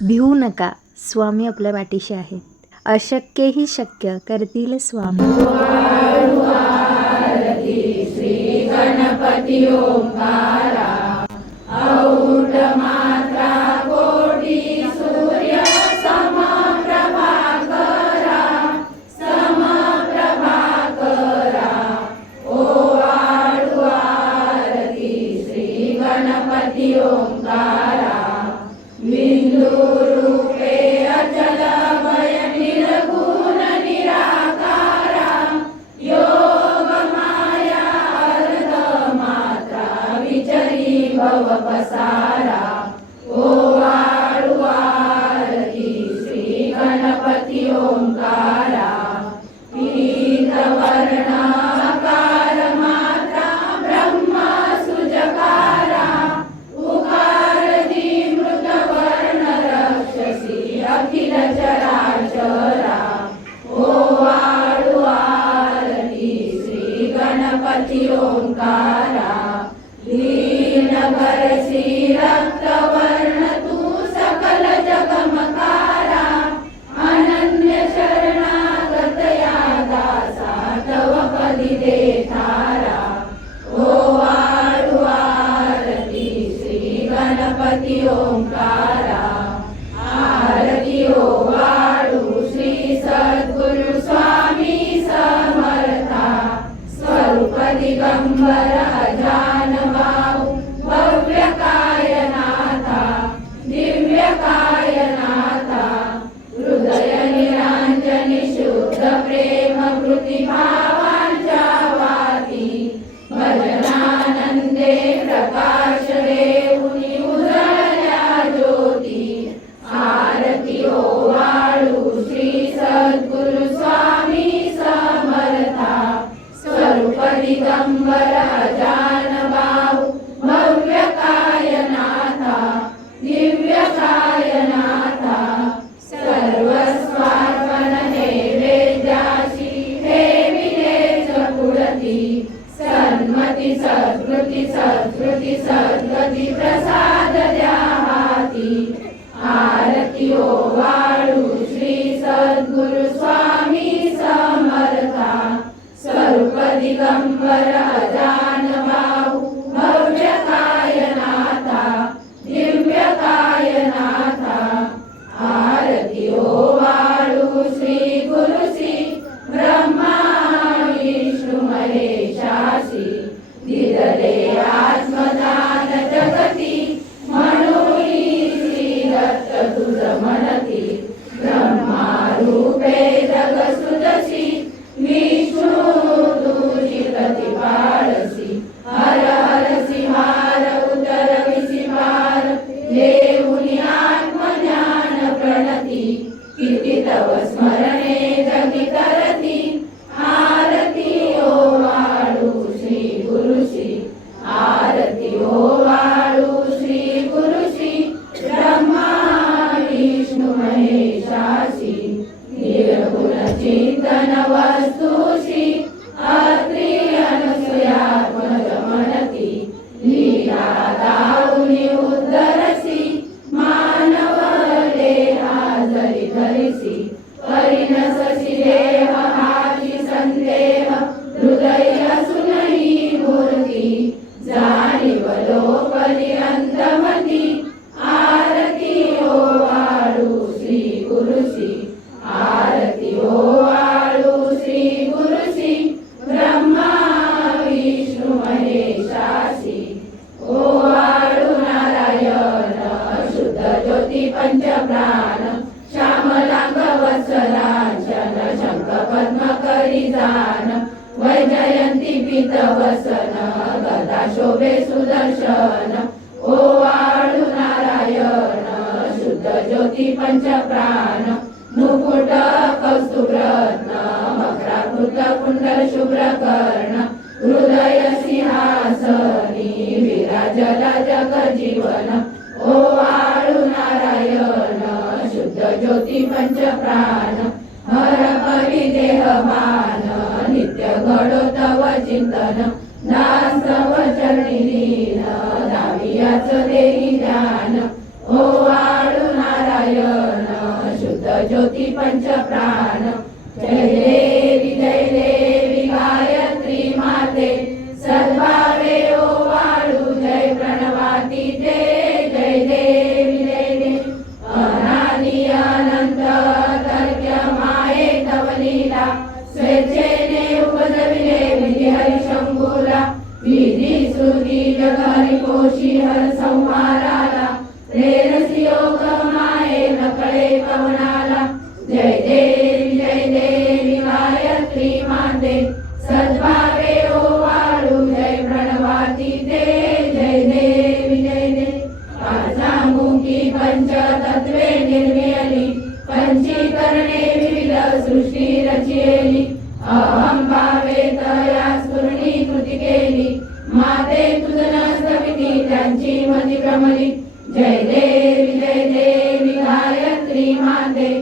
भिवू नका, स्वामी आपल्या पाठीशी आहेत. अशक्यही शक्य करतील स्वामी. श्री गणपती ओंकारा, औढ मात्रा कोटी सूर्य समप्रभा करा, ओ आळू आरती श्री गणपती ओंकारा. बिंदू रूपे अचल भय निर्गुण निराकारा, योग माया अर्ध मात्रा विचरी भव पसारा. ओ आळू आरती श्री गणपती ओंकारा. पीत वर्ण आकार मात्रा ब्रह्म सुजकारा, उकार मृत वर्ण रक्षसी अखिल चराचरा. ओ आळू आरती श्री गणपती ओंकारा. दीन भरसी रक्त वर्ण तू सकल जगमकारा, अनन्य शरणागत या दासा तव पदी दे थारा. ओ आळू आरती श्री गणपती ओंकारा. आरती ओ आळू श्री सद्गुरु स्वामी समर्था, स्वरूप दिगंबर अजान बाहू भव्य कायनाथा, दिव्य कायनाथा. हृदय निरांजनी शुद्ध प्रेम कृती भावांच्या वाती, भजनानंदे प्रकाश देऊनी उजळल्या ज्योती. आरती ओ आळू श्री सद्गुरु स्वामी समर्था, स्वरूप दिगंबर अजान बाहू भव्य कायनाथा, दिव्य कायनाथा. सर्वस्वार्पण नैवेद्याशी ठेविलेच पुढती, सन्मती सत्कृती सत्कृती सद्गती प्रसाद द्या हाती. आरती ओ आळू श्री सद्गुरु स्वामी समर्था, स्वरूप दिगंबर अजान बाहू भव्य कायनाथा, दिव्य कायनाथा. आरती ओ आळू श्री गुरुसी ब्रह्मा विष्णू महेशासी, दिदले आत्मदान जगती, म्हणून श्री दत्त तुझ म्हणती. ब्रह्मा रूपे जग सुदशी, विष्णू तुझी प्रतिपाळसी. हर हरसी हार उतरविसी पार, देऊनी आत्मज्ञान प्रणती. किती तव स्मरणे जगी करती, आरती ओ आळू श्री गुरुशी. आरती ओ आळू श्री गुरुशी, ब्रह्मा विष्णू महेशासी. निर्गुण चिंतन वस्तुशी, अत्री अनुसयात्मज म्हणती. लीला दाऊनी उद्धरसी, मानव देहा जरी धरिसी. परिणससी देह हाची संदेह, हृदय असूनही मूर्ती. जाणीव लोपली अंतमती, आरती ओ आळू श्री गुरुशी. आरती ओ आळू श्री गुरुशी, ब्रह्मा विष्णू महेशासी. ओ आळू नारायण शुद्ध ज्योती पंचप्राण, श्यामलांग वत्सलांचन शंख पद्म करी जान. वैजयंती पीत वसन, गदा शोभे सुदर्शन. ओ आळू नारायण शुद्ध ज्योती पंचप्राण, मुकुट कौस्तुभ रत्न मकराकृत कुंडल शुभ्र कर्ण. हृदय सिंहासनी विराजला जग जीवन. ओ आळू नारायण शुद्ध ज्योती पंचप्राण, हर परी देहमान नित्य घडो तव चिंतन. दास तव चरणी लीन, दावियाच देही ज्ञान. ओ आळू नारायण ज्योती पंच प्राण जय देवी गायत्री माते सद्भावे ओवाळू जय प्रणवातीते जय देवी अनादि अनंत तर्क्य माये तव लीला स्वेच्छेने उपजविले विधी हरिशंभूला विधी श्रुती जग हरिकोशी हर संहाराला प्रेरसी योग माये नकळे पवनाला जय देवी गायत्री माते सद्भावे ओवाळू जय प्रणवातीते जय देवी पाचामुखी पंचतत्वे निर्मियली पंचीकरणे विविध सृष्टी रचियली अहं भावे तया स्फुरणी कृती केली माते तुझ नसविती त्यांची मती भ्रमली जय देवी गायत्री माते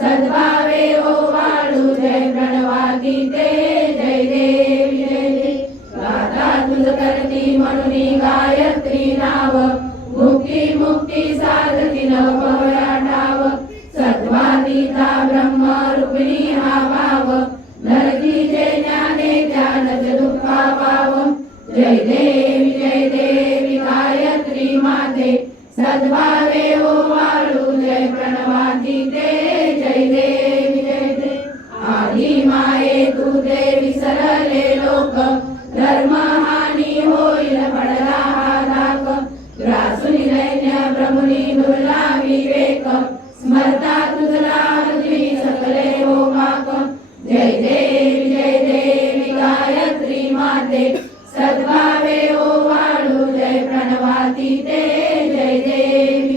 सद्भावे ओवाळू जय प्रणवातीते जय देवी गाता तुझ करती म्हणून गायत्री नाव मुक्ती साधती नव पवया ठाव सत्वातीता ब्रह्म रूपिणी हा भाव धरती जे ज्ञाने ज्ञानच दुःखा पाव जय देवी गायत्री माते सद्भावे ओवाळू जय प्रणवातीते जय देवी आधी माये तू देवी सरले लोक धर्म हानी होईल पडला हा धाक ग्रासुनी दैन्य ब्रह्मणी दुर्ला विवेक स्मरता तुझला पृथ्वी सकले हो पाक जय देवी गायत्री माते सद्भावे ओवाळू जय प्रणवातीते जय देवी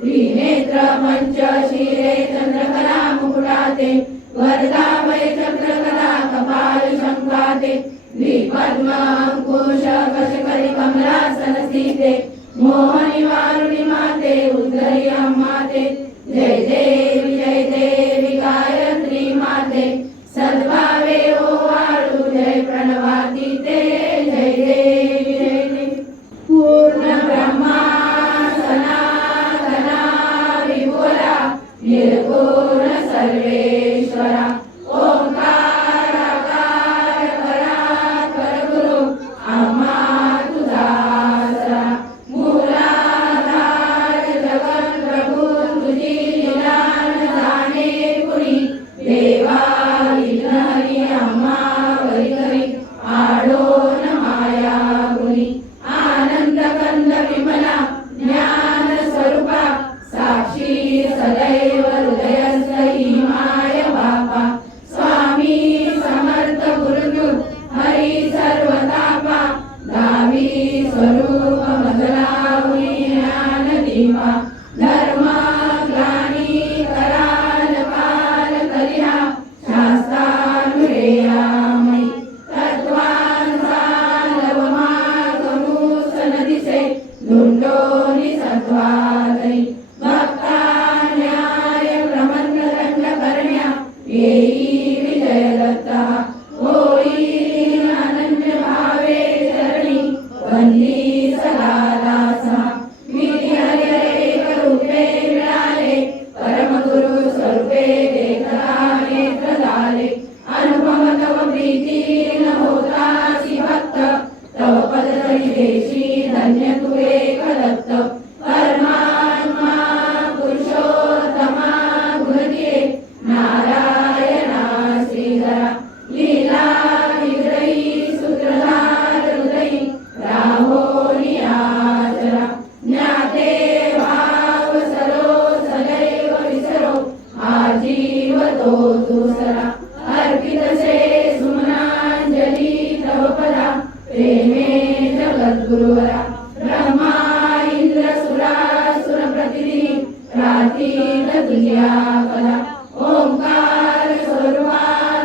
त्रिनेत्र पंच शिरे चंद्रकला मुकुटाते वरदाभय चक्रकला कपाल शंकाते द्विपद्म अंकुश कशकरी कमलासन स्थिते मोहनी वारुणी माते उद्धरी माते जय देवी गायत्री माते सद्भावे ओवाळू जय प्रणवातीते जय देवी पूर्ण ब्रह्मा सनातना विपुला निर्गुण सर्वेश्वरा ओंकार आकार परात्पर गुरु आम्हा तुझा आसरा मूलाधार जगत प्रभू तुझी लीला न जाणे कुणी देवा विघ्नहरी आम्हा वैखरी आडोन माया गुणी आनंद कंद विमला ज्ञान स्वरूपा साक्षी सदैव हृदयस्थी माय बापा स्वामी समर्थ गुरुदेव हरी सर्वतापा दावी स्वरूप मधुरावणी ज्ञान दीपा धर्म ग्लानी कराल काल करिया शास्त्रानुरेयामयी तत्वांचा लवमागमूस नदिसे धुंडोनी सत्वादरी भक्ता न्याय प्रमंड दंड करण्या येई विजय दत्ता होई अनन्य भावे चरणी वंदी सदा दासा विधी हरी एक रूपे मिळाले परम गुरु स्वरूपे देखता नेत्र झाले अनुपम तव प्रीती न होतासी भक्त तव पद तरी देशी धन्य तू एक दत्त परमात्मा पुरुषोत्तमा गुणदिये नारायणा श्रीधरा लीला विग्रही सूत्रधार हृदयी राहोनी आचरा ज्ञाते भाव सरो सदैव विसरो आजीव तो दुसरा अर्पितसे सुमनांजली तव पदा प्रेमे जगद्गुरुवरा ब्रह्मा इंद्र सुरासुर प्रतिदिनी प्रार्थीत तुझ्या कला ओंकार स्वरूपा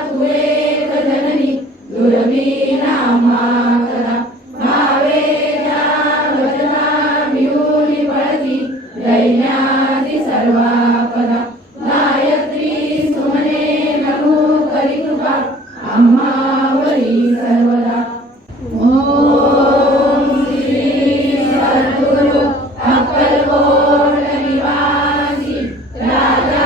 तू एक जननी दुर्वी नामा कला भावे त्या वचना मिळून पळती दैन्यादी सर्वा पदा गायत्री सुमने नमो करी कृपा आम्हावरी सर्वदा ओम श्री सद्गुरु अक्कलकोट निवासी राजा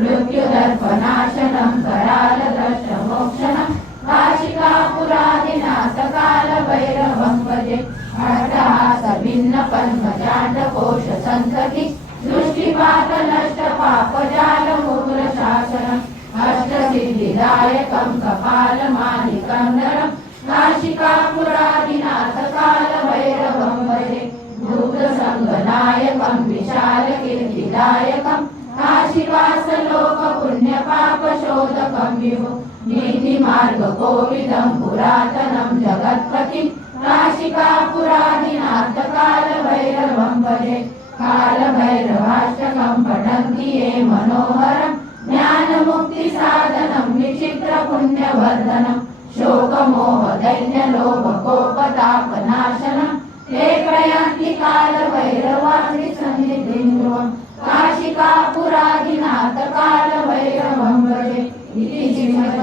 मृत्युदर्पनाशनं करालदर्शमोक्षणं काशिकापुरादिनाथ कालभैरवं भजे अट्टहासभिन्नपद्मजाण्डकोशसन्तति दृष्टिपातनष्टपापजालमुग्रशासनम् अष्टसिद्धिदायकं कपालमालिकं नरं काशिकापुरादिनाथ कालभैरवं भजे भूतसङ्गनायकं विशालकीर्तिदायकं काशीवासलोकपुण्यपापशोधकं विभो नीतिमार्गकोविदं पुरातनं जगत्पतिं काशिकापुरादिनाथ कालभैरवं भजे कालभैरवाष्टकं पठन्ति ये मनोहरं ज्ञानमुक्तिसाधनं विचित्रपुण्यवर्धनं शोकमोहदैन्यलोभकोपतापनाशनं ते प्रयान्ति कालभैरवाग्निसन्निधिं ध्रुवं काशिकापुरादिनाथ कालभैरवं भजे इति श्रीमद्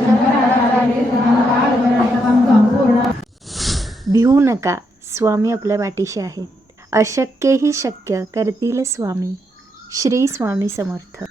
भिवू नका, स्वामी आपल्या पाठीशी आहेत. अशक्यही शक्य करतील स्वामी. श्री स्वामी समर्थ.